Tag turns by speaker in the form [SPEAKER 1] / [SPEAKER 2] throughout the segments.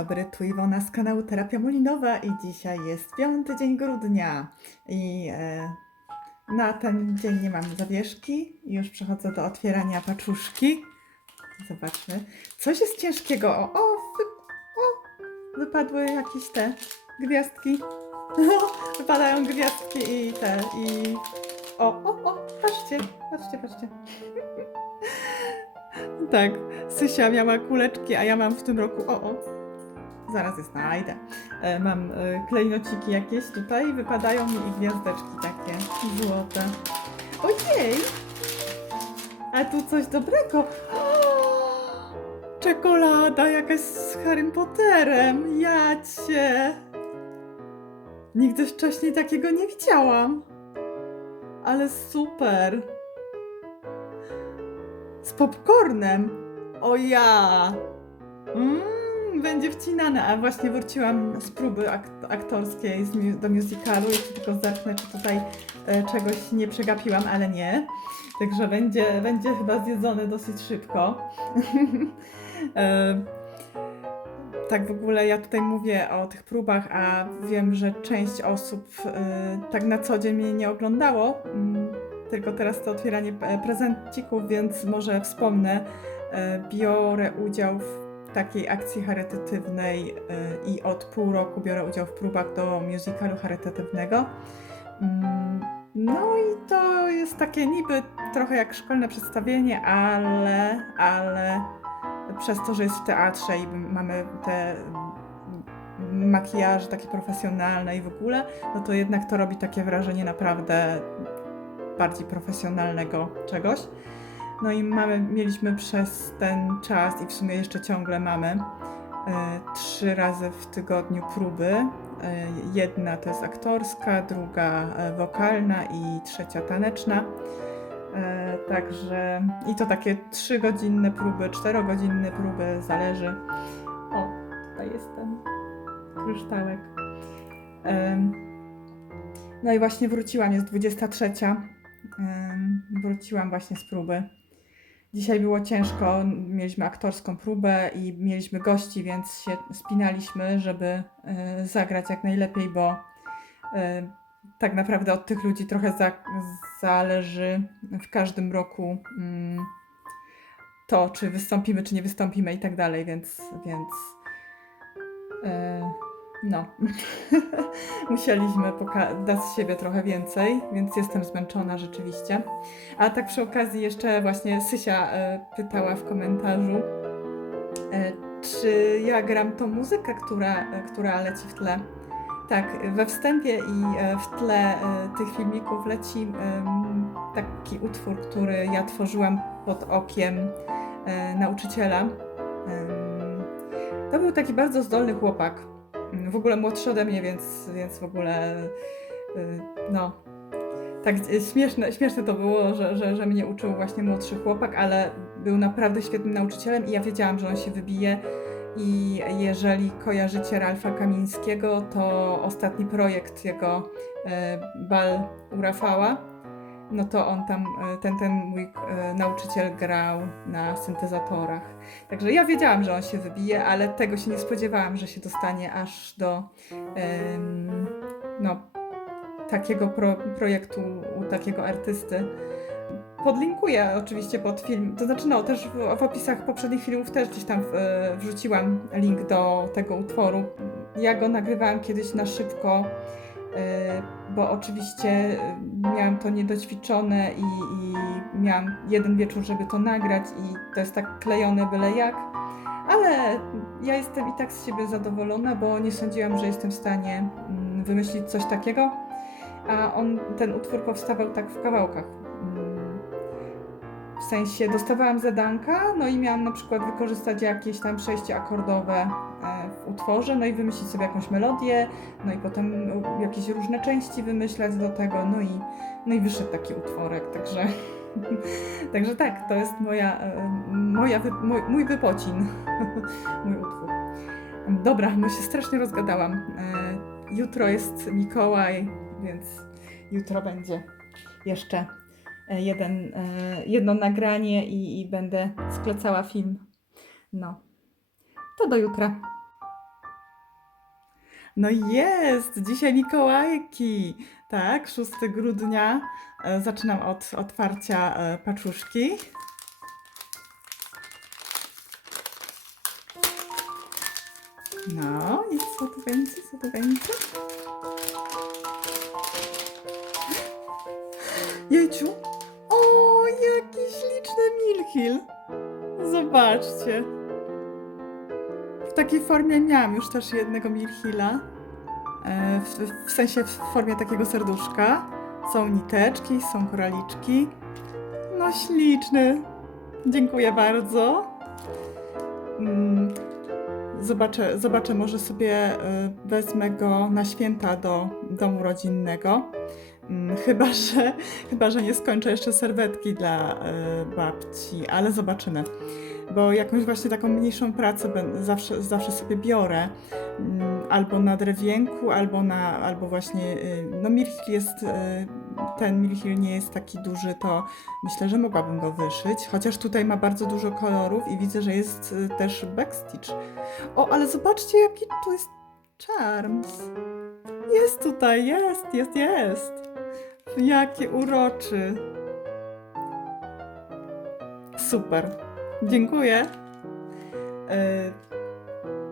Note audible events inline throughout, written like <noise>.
[SPEAKER 1] Dobry, tu Iwona z kanału Terapia Mulinowa i dzisiaj jest piąty dzień grudnia i e, na ten dzień nie mam zawieszki. Już przechodzę do otwierania paczuszki. Zobaczmy. Coś jest ciężkiego. O, o, wy, o wypadły jakieś te gwiazdki. <laughs> Wypadają gwiazdki i te i... O, o, o, patrzcie, patrzcie, patrzcie. <laughs> Tak, Sysia miała kuleczki, a ja mam w tym roku, o o, zaraz je znajdę. E, mam e, klejnociki jakieś tutaj, wypadają mi i gwiazdeczki takie złote. Ojej! A tu coś dobrego. Czekolada jakaś z Harrym Potterem, ja cię! Nigdy wcześniej takiego nie widziałam. Ale super! Z popcornem. O ja! Mm, będzie wcinane. A właśnie wróciłam z próby ak aktorskiej z mu do musicalu. Jeszcze tylko zerknę, czy tutaj e, czegoś nie przegapiłam, ale nie. Także będzie, będzie chyba zjedzone dosyć szybko. <laughs> e, tak w ogóle ja tutaj mówię o tych próbach, a wiem, że część osób e, tak na co dzień mnie nie oglądało. Mm, tylko teraz to otwieranie e, prezencików, więc może wspomnę. E, Biorę udział w takiej akcji charytatywnej e, i od pół roku biorę udział w próbach do musicalu charytatywnego. Mm, No i to jest takie niby trochę jak szkolne przedstawienie, ale, ale przez to, że jest w teatrze i mamy te makijaże takie profesjonalne i w ogóle, no to jednak to robi takie wrażenie naprawdę bardziej profesjonalnego czegoś. No i mamy, mieliśmy przez ten czas i w sumie jeszcze ciągle mamy e, trzy razy w tygodniu próby. E, jedna to jest aktorska, druga e, wokalna i trzecia taneczna. Także i to takie trzygodzinne próby, czterogodzinne próby, zależy. O, tutaj jest ten kryształek. No i właśnie wróciłam, jest 23. Ym, Wróciłam właśnie z próby. Dzisiaj było ciężko, mieliśmy aktorską próbę i mieliśmy gości, więc się spinaliśmy, żeby y, zagrać jak najlepiej, bo y, tak naprawdę od tych ludzi trochę za, zależy w każdym roku mm, to, czy wystąpimy, czy nie wystąpimy i tak dalej, więc, więc y, no. <laughs> Musieliśmy dać z siebie trochę więcej, więc jestem zmęczona rzeczywiście. A tak przy okazji jeszcze właśnie Sysia e, pytała w komentarzu, e, czy ja gram tą muzykę, która, e, która leci w tle. Tak, we wstępie i e, w tle e, tych filmików leci em, taki utwór, który ja tworzyłam pod okiem e, nauczyciela. Em, To był taki bardzo zdolny chłopak. W ogóle młodszy ode mnie, więc, więc w ogóle y, no. Tak y, śmieszne, śmieszne to było, że, że, że mnie uczył właśnie młodszy chłopak, ale był naprawdę świetnym nauczycielem i ja wiedziałam, że on się wybije. I jeżeli kojarzycie Ralfa Kamińskiego, to ostatni projekt jego e, Bal u Rafała, no to on tam, e, ten, ten mój e, nauczyciel grał na syntezatorach. Także ja wiedziałam, że on się wybije, ale tego się nie spodziewałam, że się dostanie aż do no, takiego pro, projektu u takiego artysty. Podlinkuję oczywiście pod film, to znaczy no też w, w opisach poprzednich filmów też gdzieś tam e, wrzuciłam link do tego utworu. Ja go nagrywałam kiedyś na szybko, e, bo oczywiście e, miałam to niedoćwiczone i, i miałam jeden wieczór, żeby to nagrać i to jest tak klejone byle jak. Ale ja jestem i tak z siebie zadowolona, bo nie sądziłam, że jestem w stanie mm, wymyślić coś takiego. A on, ten utwór powstawał tak w kawałkach. W sensie dostawałam zadanka, no i miałam na przykład wykorzystać jakieś tam przejście akordowe e, w utworze, no i wymyślić sobie jakąś melodię, no i potem jakieś różne części wymyślać do tego, no i, no i wyszedł taki utworek, także, <laughs> także tak, to jest moja, e, moja mój, mój wypocin, <laughs> mój utwór. Dobra, no się strasznie rozgadałam. E, Jutro jest Mikołaj, więc jutro będzie jeszcze jeden, e, jedno nagranie i, i będę sklecała film. No, to do jutra. No jest! Dzisiaj Mikołajki! Tak, 6 grudnia. E, Zaczynam od otwarcia e, paczuszki. No i co tu będzie? Co tu będzie? Jejciu! Milchil! Zobaczcie! W takiej formie miałam już też jednego Milchila. E, W, w sensie w formie takiego serduszka. Są niteczki, są koraliczki. No śliczny. Dziękuję bardzo. Mm, Zobaczę, zobaczę, może sobie e, wezmę go na święta do domu rodzinnego. Mm, Chyba, <laughs> że, chyba, że nie skończę jeszcze serwetki dla e, babci, ale zobaczymy. Bo jakąś właśnie taką mniejszą pracę zawsze, zawsze sobie biorę. Mm, Albo na drewienku, albo na, albo właśnie, y, no Mirchil jest, y, ten Mirchil nie jest taki duży, to myślę, że mogłabym go wyszyć. Chociaż tutaj ma bardzo dużo kolorów i widzę, że jest y, też backstitch. O, ale zobaczcie, jaki tu jest Charms. Jest tutaj, jest, jest, jest. Jaki uroczy. Super. Dziękuję. E,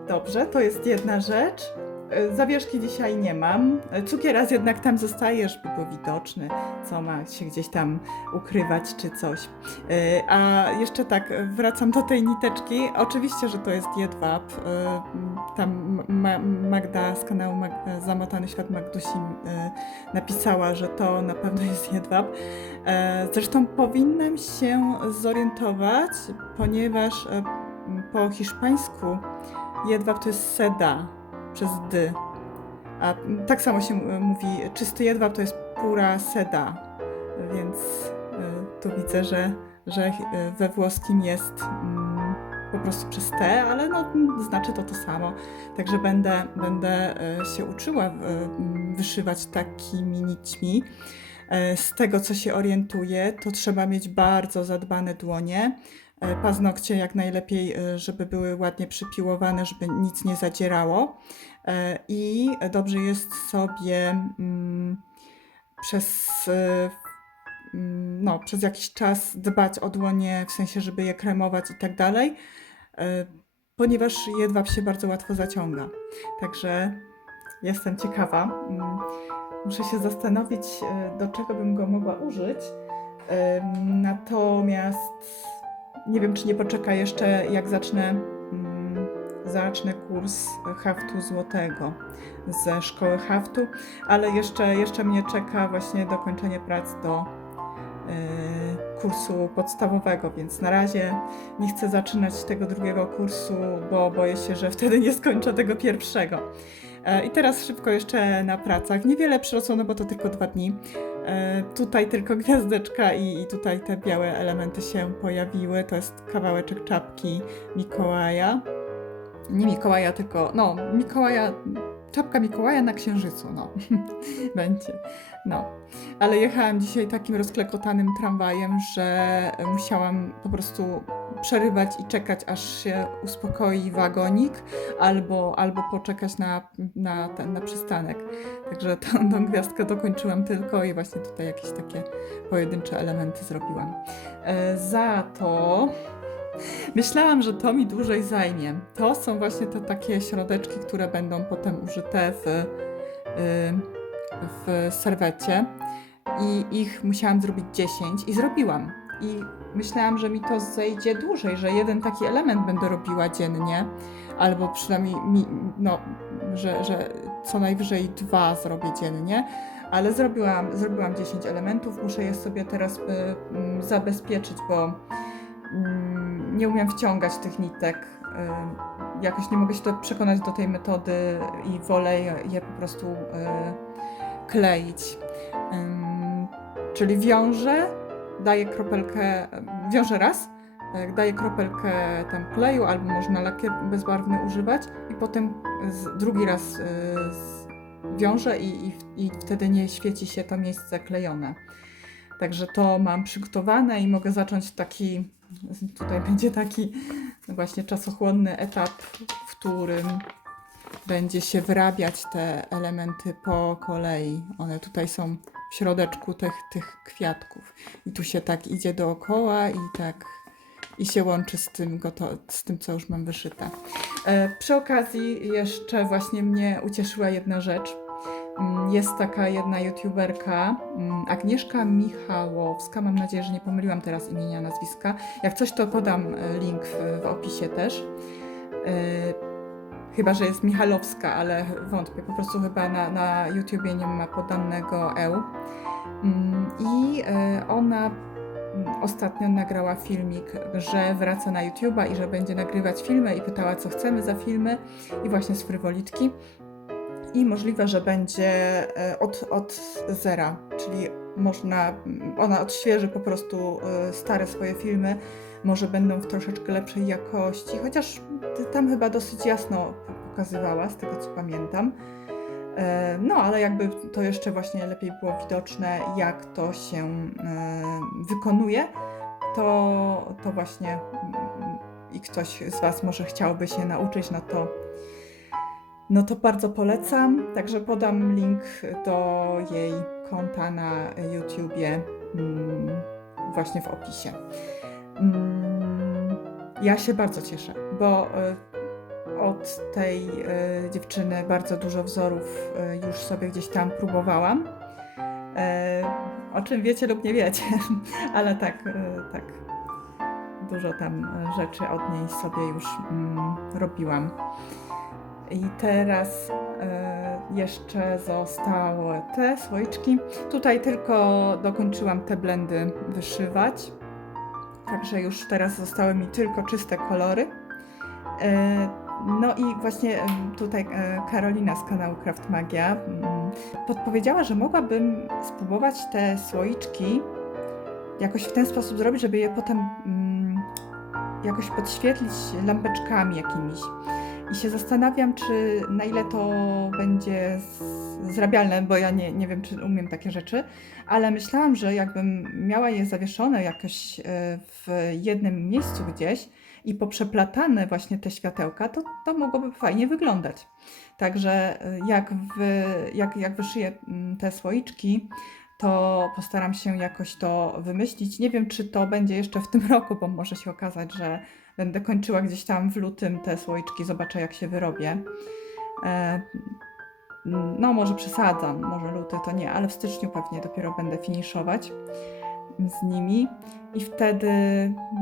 [SPEAKER 1] Dobrze, to jest jedna rzecz. E, Zawieszki dzisiaj nie mam. E, Cukieraz jednak tam zostaje, żeby był widoczny, co ma się gdzieś tam ukrywać czy coś. E, A jeszcze tak, wracam do tej niteczki. Oczywiście, że to jest jedwab. Tam Ma- Magda z kanału Zamotany Świat Magdusi napisała, że to na pewno jest jedwab. Zresztą powinnam się zorientować, ponieważ po hiszpańsku jedwab to jest seda przez dy. A tak samo się e, mówi, czysty jedwab to jest pura seda. Więc e, tu widzę, że, że e, we włoskim jest mm, po prostu przez T, ale no, znaczy to to samo. Także będę, będę się uczyła mm, wyszywać takimi nićmi. Z tego, co się orientuję, to trzeba mieć bardzo zadbane dłonie. E, Paznokcie jak najlepiej, e, żeby były ładnie przypiłowane, żeby nic nie zadzierało. E, I dobrze jest sobie mm, przez, mm, no, przez jakiś czas dbać o dłonie, w sensie, żeby je kremować i tak dalej, ponieważ jedwab się bardzo łatwo zaciąga. Także jestem ciekawa. Mm, Muszę się zastanowić, do czego bym go mogła użyć. Natomiast nie wiem, czy nie poczeka jeszcze, jak zacznę, mm, zacznę kurs haftu złotego ze szkoły haftu, ale jeszcze, jeszcze mnie czeka właśnie dokończenie prac do e, kursu podstawowego, więc na razie nie chcę zaczynać tego drugiego kursu, bo boję się, że wtedy nie skończę tego pierwszego. E, I teraz szybko jeszcze na pracach. Niewiele przyrosło, no bo to tylko dwa dni. E, Tutaj tylko gwiazdeczka i, i tutaj te białe elementy się pojawiły. To jest kawałeczek czapki Mikołaja. Nie Mikołaja, tylko no, Mikołaja, czapka Mikołaja na księżycu, no. <laughs> Będzie. No. Ale jechałam dzisiaj takim rozklekotanym tramwajem, że musiałam po prostu przerywać i czekać, aż się uspokoi wagonik, albo, albo poczekać na, na, ten, na przystanek. Także <laughs> tą, tą gwiazdkę dokończyłam tylko i właśnie tutaj jakieś takie pojedyncze elementy zrobiłam. E, za to myślałam, że to mi dłużej zajmie. To są właśnie te takie środeczki, które będą potem użyte w, y, w serwecie i ich musiałam zrobić 10 i zrobiłam. I myślałam, że mi to zejdzie dłużej, że jeden taki element będę robiła dziennie, albo przynajmniej mi, no, że, że co najwyżej dwa zrobię dziennie, ale zrobiłam, zrobiłam 10 elementów, muszę je sobie teraz y, mm, zabezpieczyć, bo mm, nie umiem wciągać tych nitek. y, Jakoś nie mogę się to przekonać do tej metody i wolę je, po prostu y, kleić. Czyli wiążę, daję kropelkę, wiążę raz, daję kropelkę tam kleju albo można lakier bezbarwny używać i potem drugi raz y, wiążę i, i, i wtedy nie świeci się to miejsce klejone. Także to mam przygotowane i mogę zacząć taki, tutaj będzie taki właśnie czasochłonny etap, w którym będzie się wyrabiać te elementy po kolei. One tutaj są w środeczku tych, tych kwiatków. I tu się tak idzie dookoła i tak i się łączy z tym, z tym co już mam wyszyte. E, przy okazji jeszcze właśnie mnie ucieszyła jedna rzecz. Mm, Jest taka jedna youtuberka, mm, Agnieszka Michałowska, mam nadzieję, że nie pomyliłam teraz imienia, nazwiska. Jak coś, to podam e, link w, w opisie też. E, Chyba, że jest Michalowska, ale wątpię. Po prostu chyba na, na YouTubie nie ma podanego EU. Mm, I e, ona ostatnio nagrała filmik, że wraca na YouTube'a i że będzie nagrywać filmy i pytała, co chcemy za filmy i właśnie z frywolitki. I możliwe, że będzie e, od, od zera, czyli można, ona odświeży po prostu e, stare swoje filmy, może będą w troszeczkę lepszej jakości, chociaż tam chyba dosyć jasno pokazywała, z tego co pamiętam. E, No, ale jakby to jeszcze właśnie lepiej było widoczne, jak to się wykonuje, to, to właśnie mm, i ktoś z Was może chciałby się nauczyć, no to, no to bardzo polecam. Także podam link do jej konta na YouTubie mm, właśnie w opisie. Mm, Ja się bardzo cieszę, bo e, od tej e, dziewczyny bardzo dużo wzorów e, już sobie gdzieś tam próbowałam. O czym wiecie lub nie wiecie, <laughs> ale tak, tak. Dużo tam rzeczy od niej sobie już mm, robiłam. I teraz e, jeszcze zostały te słoiczki. Tutaj tylko dokończyłam te blendy wyszywać. Także już teraz zostały mi tylko czyste kolory. E, No i właśnie tutaj e, Karolina z kanału Craft Magia mm, podpowiedziała, że mogłabym spróbować te słoiczki jakoś w ten sposób zrobić, żeby je potem mm, jakoś podświetlić lampeczkami jakimiś. I się zastanawiam, czy na ile to będzie zrabialne, bo ja nie, nie wiem, czy umiem takie rzeczy, ale myślałam, że jakbym miała je zawieszone jakoś e, w jednym miejscu gdzieś i poprzeplatane właśnie te światełka, to, to mogłoby fajnie wyglądać. Także e, jak, wy, jak, jak wyszyję mm, te słoiczki, to postaram się jakoś to wymyślić. Nie wiem, czy to będzie jeszcze w tym <laughs> roku, bo może się okazać, że będę kończyła gdzieś tam w lutym te słoiczki, zobaczę jak się wyrobię. E, no, może przesadzam, może luty to nie, ale w styczniu pewnie dopiero będę finiszować z nimi i wtedy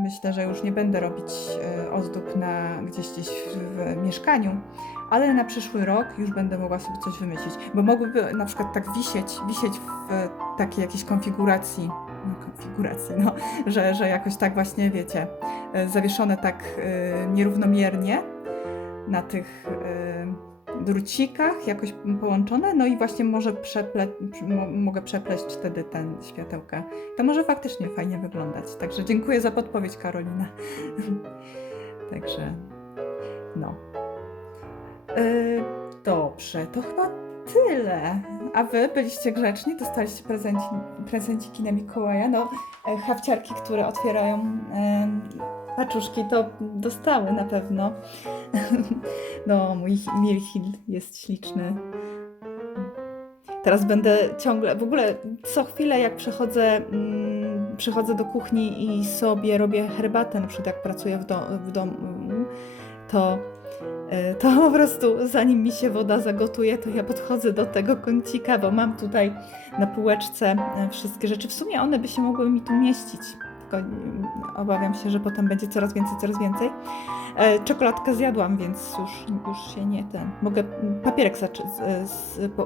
[SPEAKER 1] myślę, że już nie będę robić e, ozdób na gdzieś gdzieś w, mieszkaniu, ale na przyszły rok już będę mogła sobie coś wymyślić, bo mogłyby na przykład tak wisieć, wisieć w takiej jakiejś konfiguracji, konfiguracji, no, że, że jakoś tak właśnie, wiecie, e, zawieszone tak e, nierównomiernie na tych e, drucikach, jakoś połączone, no i właśnie może przeple, mo, mogę przepleść wtedy ten światełka. To może faktycznie fajnie wyglądać. Także dziękuję za podpowiedź, Karolina. <laughs> Także no. Dobrze, to chyba tyle. A wy byliście grzeczni? Dostaliście prezenci, prezenciki na Mikołaja? No, e, hawciarki, które otwierają e, paczuszki, to dostały na pewno. <laughs> No, mój Mirhil jest śliczny. Teraz będę ciągle, w ogóle co chwilę jak przechodzę, mm, przychodzę do kuchni i sobie robię herbatę, na przykład jak pracuję w, do, w domu, to, to po prostu zanim mi się woda zagotuje, to ja podchodzę do tego kącika, bo mam tutaj na półeczce e, wszystkie rzeczy. W sumie one by się mogły mi tu mieścić, tylko mm, obawiam się, że potem będzie coraz więcej, coraz więcej. E, czekoladkę zjadłam, więc już, już się nie ten. Mogę papierek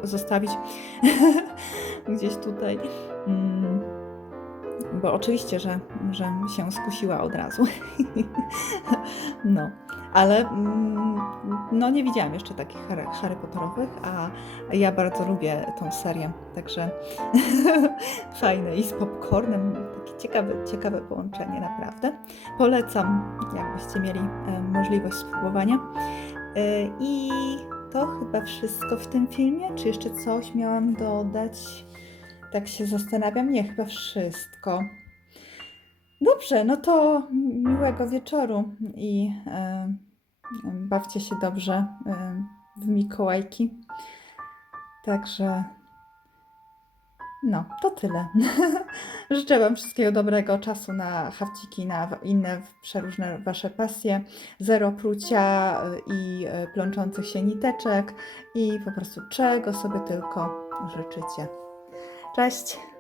[SPEAKER 1] zostawić <laughs> gdzieś tutaj. Bo oczywiście, że, że się skusiła od razu. <laughs> no, ale mm, no nie widziałam jeszcze takich Harry, Harry Potterowych, a ja bardzo lubię tą serię, także <laughs> fajne i z popcornem, takie ciekawe, ciekawe połączenie naprawdę. Polecam, jakbyście mieli e, możliwość spróbowania. E, I to chyba wszystko w tym filmie. Czy jeszcze coś miałam dodać? Tak się zastanawiam. Nie, chyba wszystko. Dobrze, no to miłego wieczoru i e, bawcie się dobrze. E, w Mikołajki. Także no, to tyle. <laughs> Życzę Wam wszystkiego dobrego czasu na hawciki, na inne przeróżne Wasze pasje. Zero prucia y, i y, plączących się niteczek i po prostu czego sobie tylko życzycie. Cześć!